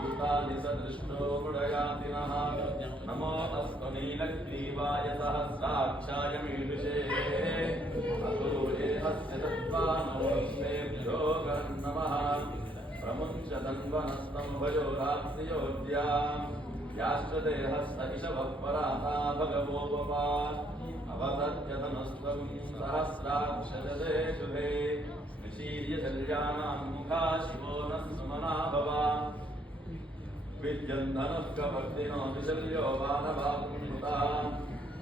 भूतानि सदृष्टो गुणयाति नः नमो अस्तु नीलग्रीवाय सहस्राक्षाय मीदृशे अतो ये हस्य तत्त्वानोस्तेभ्यो नमः प्रमुञ्च तन्वनस्तं भजोरात्रियोद्याम् याश्च देहस्त इषवः पराता भगवोपमा अवतत्यतनस्त्वं सहस्राक्षजसे शुभे निशीर्यशल्यानां मुखा शिवो नः सुमना भवा विद्यन्धनः कवर्दिनो विशल्यो वानवाकुन्मुता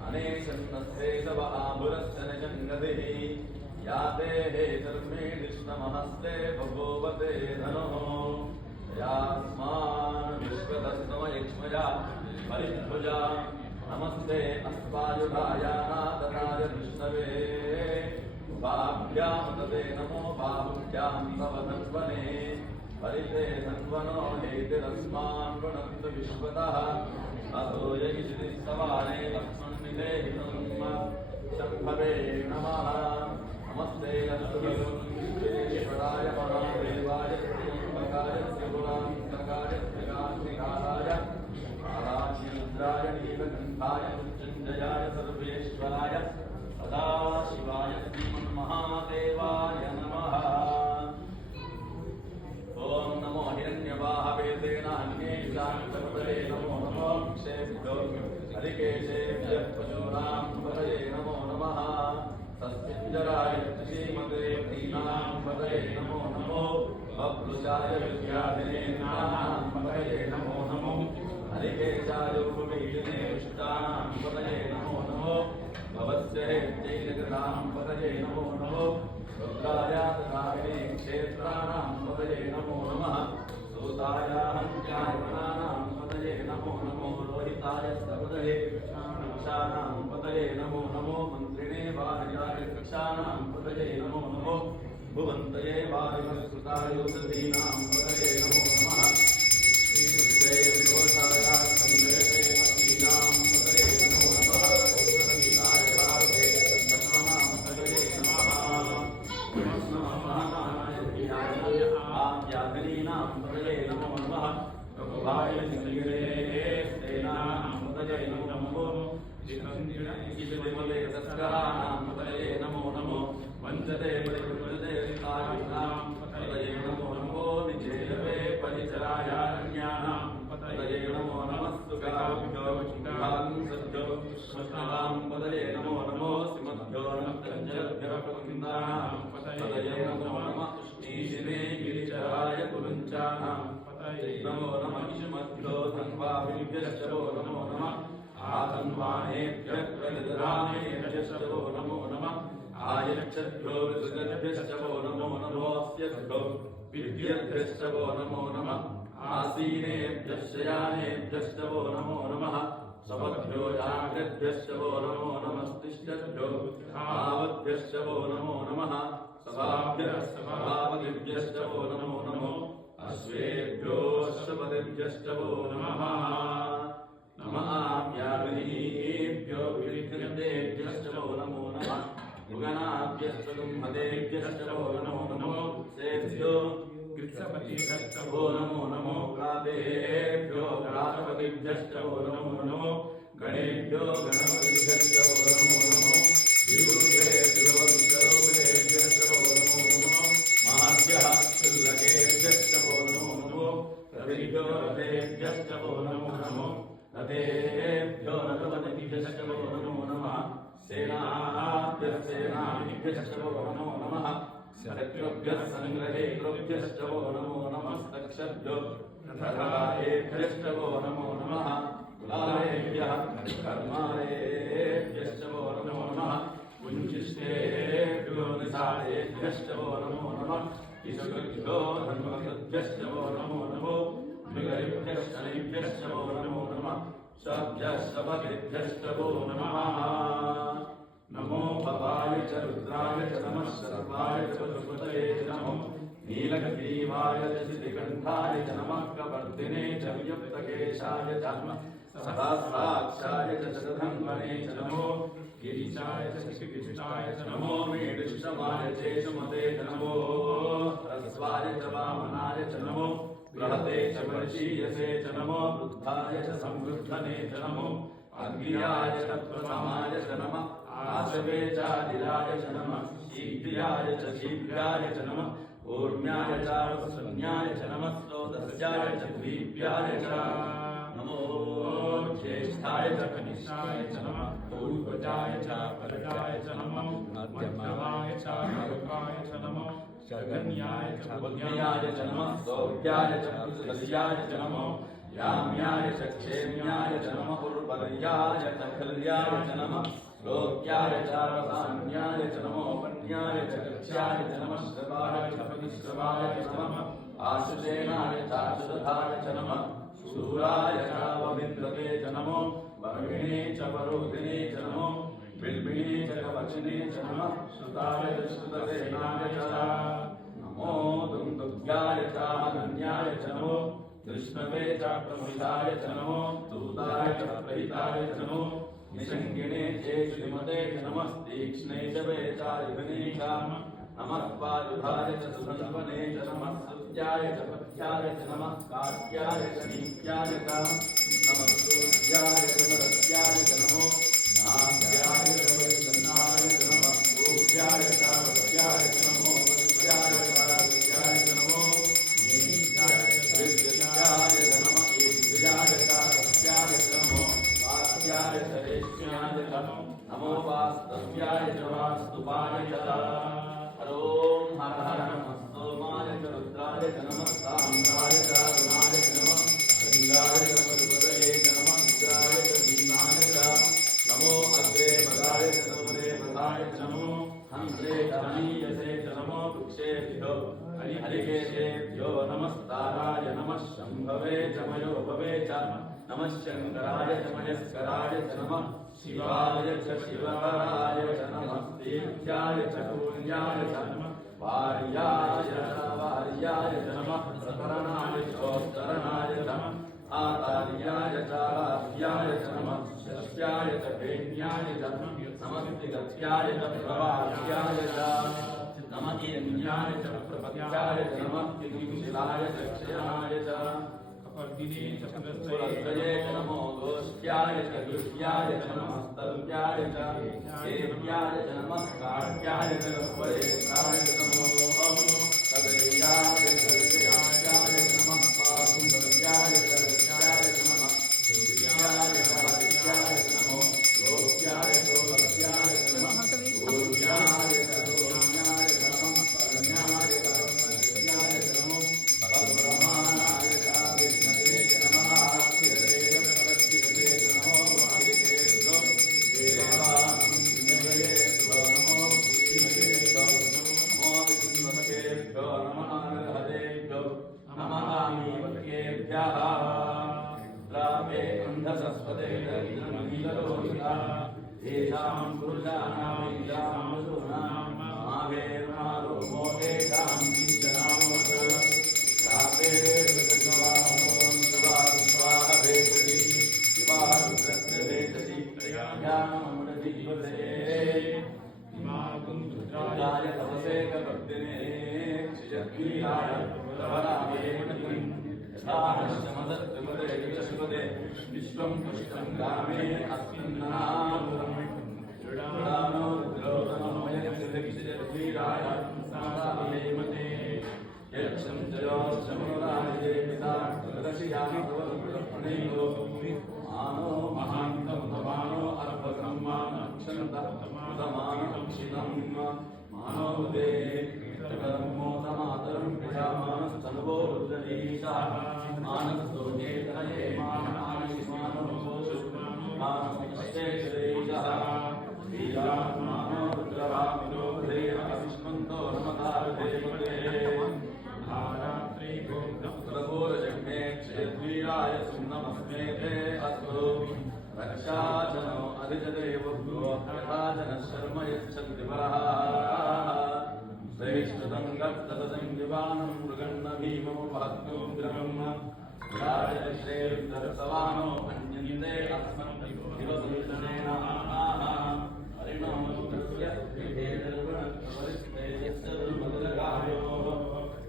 अनेशन्नस्ते तव आभुरस्य न जङ्गतिः या ते हे धर्मे कृष्णमहस्ते भगवते धनुः यास्मान् विश्वतस्तमयक्ष्मजा परिध्वजा नमस्ते अस्वायुधायानादनाय विष्णवे बाभ्यां तते नमो बाहुभ्यां तव धन्वने हरिते धन्वनो हेतिरस्मान् वृणन्तु विश्वतः अतो यैश्रीस्तवाने लक्ष्मणनिधेहितं शम्भवे नमः नमस्ते अस्तुभीश्वराय महादेवाय त्र्यम्बकाय त्रिपुरान्तकाय त्रिकान्तिकालाय आराशीन्द्राय नीलकण्ठाय मृत्युञ्जयाय सर्वेश्वराय सदाशिवाय श्रीमन्महादेवाय नमः। ओम नमो हिरण्यवाहवे सेनान्येषान्तपतये नमो नमो क्षेभ्यो हरिकेशेभ्यः पशूनां पतये नमो नमः तस्मिञ्जराय श्रीमते प्रीणां पतये नमो नमो बभ्रुजाय विद्याधिनेन्द्राणां पतये नमो नमो हरिकेशाय उपवीदिने विष्टानां पतये नमो नमो भवस्य हेत्यैलकृतां पतये नमो नमो रुद्रायातकामिने क्षेत्राणां पतये नमो नमः सूतायाहन्त्यायगणानां पतये नमो नमो रोहिताय स्तपतये वृक्षाणां पतये नमो नमो मन्त्रिणे वाहयाय वृक्षाणां पतये नमो नमो भुवन्तये वायुमस्कृतायोधीनां पतये नमो नमः श्रीकृष्णे दोषाय सन्देशे अतीनां पतये नमो नमः ओषधीनाय भारते दशानां पतये नमः आद्याधनीनां पतये नमो नमः प्रभुभाय सेनानां पतये नमो नमो विमले तस्कराणां पतये नमो नमो वञ्चते परिवृजते तायुषां पतये नमो नमो निचेलवे परिचरायारण्यानां पतये नमो नमः सुगाभ्यो सद्यो कृष्णकां पतये नमो नमो श्रीमद्भ्यो नक्तञ्जलभ्यो प्रकुन्दानां पतये नमो नमः ईशिने गिरिचराय कुरुञ्चानां पतये नमो नमः ईशमद्भ्यो धन्वाभिभ्यश्च वो नमो नमः आतन्वानेभ्यः प्रनिधरामेभ्यश्च वो नमो नमः आयच्छद्भ्यो विसृजभ्यश्च वो नमो नमोऽस्यभ्यो विद्यभ्यश्च वो नमो नमः आसीनेभ्यः शयानेभ्यश्च वो नमो नमः सपद्भ्यो जाग्रद्भ्यश्च वो नमो नमस्तिष्ठद्भ्यो आवद्भ्यश्च वो नमो नमः सभाभ्यः सभापतिभ्यश्च वो नमो नमो अश्वेभ्यो अश्वपतिभ्यश्च वो नमः नमः आप्याग्नीभ्यो विघ्नेभ्यश्च वो नमो नमः मृगणाभ्यश्च कुम्भदेभ्यश्च वो नमो नमो सेभ्यो कृत्सपतिभ्यश्च वो नमो नमो क्रातेभ्यो क्रातपतिभ्यश्च वो नमो नमो गणेभ्यो गणपतिभ्यश्च वो नमो नमो विरुद्धेभ्यो विष्णुभ्यश्च वो नमो नमो महाभ्यः शुल्लकेभ्यश्च वो नमो नमो रथेभ्यो रथेभ्यश्च वो नमो नमो रथेभ्यो रथपतिभ्यश्च वो नमो नमः सेनाभ्यः सेनानिभ्यश्च वो नमो नमः शत्रुभ्यः सङ्ग्रहेभ्यश्च वो नमो नमः दक्षभ्यो रथरायेभ्यश्च वो नमो नमः कुलालेभ्यः कर्मालेभ्यश्च वो नमो नमः कुञ्चिष्टेभ्यो निषादेभ्यश्च वो नमो नमः ईशकृभ्यो धन्वकृभ्यश्च वो नमो नमो मृगेभ्यश्च वो नमो नमः शभ्यः शपतिभ्यश्च वो नमः नमो भवाय च रुद्राय च नमः सर्वाय च पशुपतये च नमो नीलग्रीवाय च श्रीकण्ठाय च नमः कवर्दिने च वियुक्तकेशाय च नमः सहस्राक्षाय च शतधन्वने च नमो गिरिशाय च श्रीकृष्णाय च नमो मेढुष्टमाय च सुमते च नमो ह्रस्वाय च वामनाय च नमो बृहते च वर्षीयसे च नमो वृद्धाय च संवृद्धने च नमो अग्र्याय च प्रथमाय च नमः आशवे चादिराय च नमः शीघ्राय च शीघ्राय च नमः ऊर्म्याय च वसन्याय च नमः स्रोतस्याय च द्वीप्याय च नमो ज्येष्ठाय च कनिष्ठाय च नमः पूर्वजाय च परजाय च नमः मध्यमाय च अर्काय च नमः जगन्याय च पुण्याय च नमः सौख्याय च पुरुषयाय च नमः याम्याय च क्षेम्याय च नमः उर्वरयाय च खल्याय च नमः श्लोक्याय च रसान्याय च नमो पन्याय च गच्छाय च नमः श्रवाय च परिश्रवाय च नमः आशुषेनाय च आशुरथाय च नमः शूराय च वविन्द्रते च नमो वर्मिणे च वरोधिने च नमो बिल्बिणे च कवचने च नमः श्रुताय च श्रुतसेनाय च नमो दुन्दुभ्याय च अनन्याय च नमो कृष्णवे च प्रमुदिताय च नमो दूताय च प्रहिताय च नमो निषङ्गिणे च श्रीमते च नमः तीक्ष्णे च वेचारिघ्ने च नमः पायुधाय च सुसंवने च नमः स्तुत्याय च पथ्याय च नमः काट्याय च नीत्याय च नमः सूर्याय च नरत्याय च नमो नाट्याय च वैष्णवाय च नमः पूज्याय च वत्याय च नमो वत्याय च वत्याय च नमो नीत्याय च विद्याय च नमः ईश्वर्याय च सत्याय च नमो वात्याय च रेष्म्याय च नमो वास्तव्याय च वास्तुपाय च ॐ हर हर नमः सोमाय च रुद्राय च नमः साम्राय च अरुणाय च नमः गंगाय च पशुपतये च नमः रुद्राय च भीमाय च नमो अग्रे पदाय च नमरे पदाय च नमो हंसे च हनीयसे च नमो वृक्षेभ्यो हरिकेशेभ्यो नमस्ताराय नमः शम्भवे च मयोभवे च नमः शङ्कराय च मयस्कराय च नमः शिवाय च शिवहराय च नमः तीर्थ्याय च पुण्याय च नमः वार्याय च नमः प्रकरणाय चोत्तरणाय च नमः आचार्याय च आराध्याय च नमः शस्याय च भेण्याय च नमः गत्याय च प्रवाह्याय च नमः यज्ञाय च प्रपत्याय च नमः किंशिलाय च क्षयाय च कपर्दिने च पुरस्त्रये च नमो गोष्ठ्याय च गुह्याय च नमः स्तव्याय च देव्याय च नमः काट्याय च वरेशाय च नमो तदैयाय च विजयाय च नमः पासुन्दर्याय च रस्याय च नमः दिव्याय च हरियाय च नमो लोक्याय च लक्ष्याय च नमः ऊर्जाय च दोन्याय च नमः परण्याय च सत्याय च नमो पद्ममानाय च विष्णवे च नमः आख्यते च प्रस्थिते च नमो वाहिकेभ्यो देवानन्दये नमो विष्णुभ्यो नमो विष्णुभ्यो नमः हरेभ्यो नमः मीवकेभ्यः द्रावे अन्धसस्पते दरिद्रमहिलोहिता येषां पुरुषाणां येषां पशूनां मावेर्मारो मोहेषां किञ्चनामः शापे स्वाहा भेषति शिवारुद्रस्य भेषति प्रयाणामृति दिवसे इमागुन्द्रुद्राय तपसे कपर्दिने क्षिजद्वीराय प्रवरामे मणिम् यथाश्चमदत्रिमदे विश्वदे विश्वं पुष्टं ग्रामे अस्मिन्नापुरम् ृढानो रुद्रोदमयक्षिजद्वीराय सारामेमते यक्षं जयोश्चमराजे पिता प्रदशियामो मानो महान्तं भवानो अर्भकं मानक्षन्तः तमानं शितं मानो दे जगन्मोतमातरं प्रजामानस्तन्वो रुद्ररीशाः मानस्तो चेतनये मानमायुष्मानो मानमश्चेतरेशः श्रीरामानो रुद्रवामिनो हृदयः विष्मन्तो नमतारदेवते धारात्रे गोत्रभोरजग्ने क्षेद्वीराय सुम्नमस्मे ते अस्तु रक्षाजनो अधिजदेवभ्यो यथाजनः शर्म यच्छन्ति वरः श्रेष्ठतं गत्तदसंयुवानं मृगन्न भीममुपहत्तुं ग्रहम् राजश्रेरुद्धरसवानो अन्यन्ते अस्मन् दिवसुषणेन हरिणोमुद्रस्य विभेदर्वणवरिष्ठे यस्य दुर्मदगायो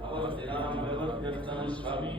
अवस्थिरां भगवत्यर्चनं स्वामी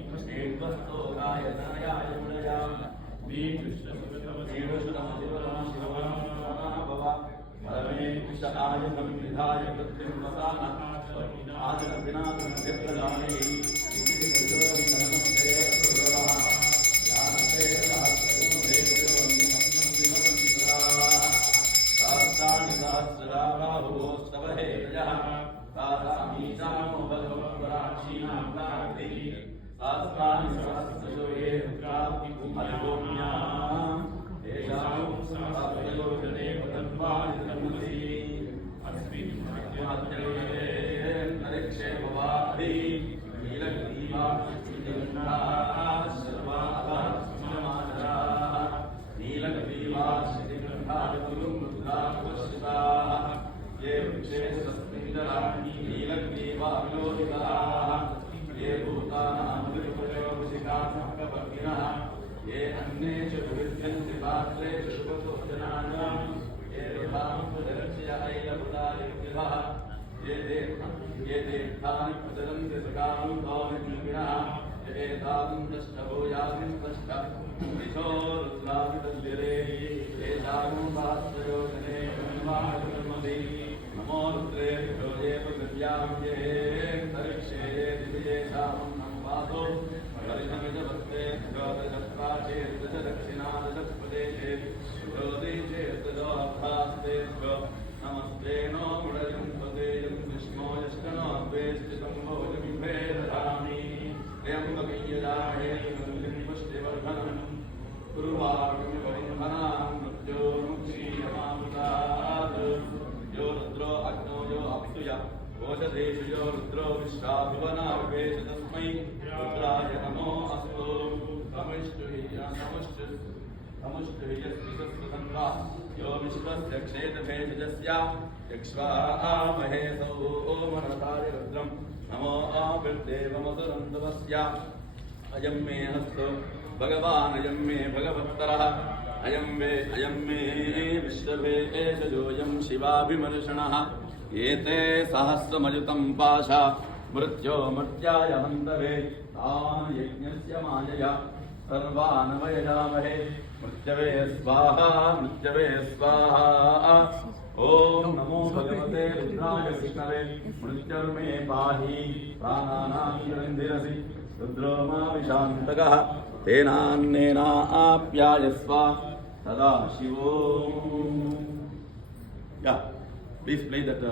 अयं मे हस्तो भगवान् अयं मे भगवत्तरः अयं मे विश्वभे एषजोऽयं शिवाभिमर्षणः एते सहस्रमयुतं पाशा मृत्यो मर्त्याय हन्तवे तान् यज्ञस्य मायया सर्वान् वयजामहे मृत्यवे स्वाहा ओम नमो भगवते रुद्राय विष्णवे मृत्युर्मे पाहि प्राणानां निरन्दिरसि रुद्रो मा विशान्तकः तेनान्नेनाप्यायस्व सदा शिवो. Yeah, please play that